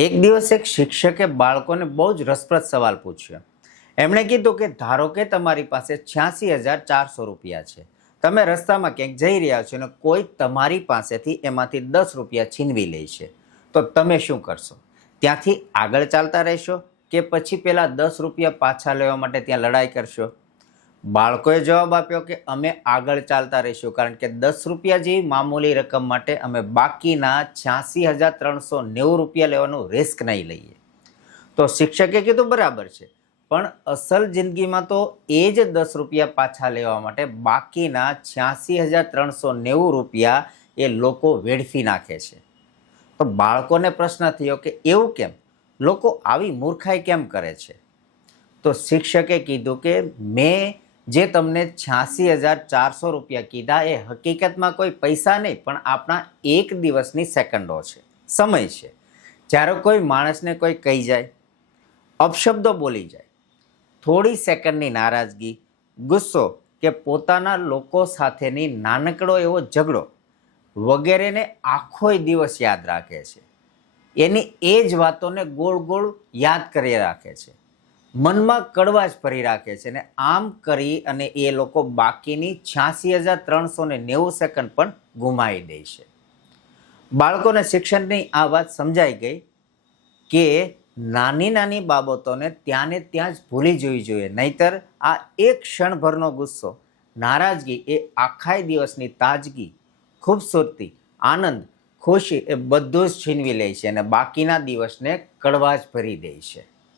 એક દિવસ એક શિક્ષકે બાળકોને બહુ જ રસપ્રદ સવાલ પૂછ્યો. એમણે કીધું કે ધારો કે તમારી પાસે 86,400 રૂપિયા છે. તમે રસ્તામાં ક્યાંક જઈ રહ્યા છો અને કોઈ તમારી પાસેથી એમાંથી 10 રૂપિયા છીનવી લે છે, તો તમે શું કરશો? ત્યાંથી આગળ ચાલતા રહેશો કે પછી પેલા 10 રૂપિયા પાછા લેવા માટે ત્યાં લડાઈ કરશો? બાળકોએ જવાબ આપ્યો કે અમે આગળ ચાલતા રહીશું, કારણ કે 10 રૂપિયા જેવી મામૂલી રકમ માટે અમે બાકીના 86,390 રૂપિયા લેવાનું રિસ્ક નહીં લઈએ. તો શિક્ષકે કીધું બરાબર છે, પણ અસલ જિંદગીમાં તો એ જ 10 રૂપિયા પાછા લેવા માટે બાકીના 86,390 રૂપિયા એ લોકો વેડફી નાખે છે. તો બાળકોને પ્રશ્ન થયો કે એવું કેમ? લોકો આવી મૂર્ખાઈ કેમ કરે છે? તો શિક્ષકે કીધું કે મેં જે તમને 86,400 રૂપિયા કીધા એ હકીકતમાં કોઈ પૈસા નહીં, પણ આપણા એક દિવસની સેકન્ડો છે, સમય છે. જ્યારે કોઈ માણસને કોઈ કહી જાય, અપશબ્દો બોલી જાય, થોડી સેકન્ડની નારાજગી, ગુસ્સો કે પોતાના લોકો સાથેની નાનકડો એવો ઝઘડો વગેરેને આખો દિવસ યાદ રાખે છે. એની એ જ વાતોને ગોળ ગોળ યાદ કરી રાખે છે, મનમાં કડવાશ ભરી રાખે છે, અને આમ કરી અને એ લોકો બાકીની 86,390 સેકન્ડ પણ ગુમાવી દે છે. બાળકોને શિક્ષણની આ વાત સમજાઈ ગઈ કે નાની નાની બાબતોને ત્યાં ને ત્યાં જ ભૂલી જવી જોઈએ, નહીતર આ એક ક્ષણભરનો ગુસ્સો, નારાજગી એ આખા દિવસની તાજગી, ખૂબસૂરતી, આનંદ, ખુશી એ બધું જ છીનવી લે છે અને બાકીના દિવસને કડવાશ ભરી દે છે.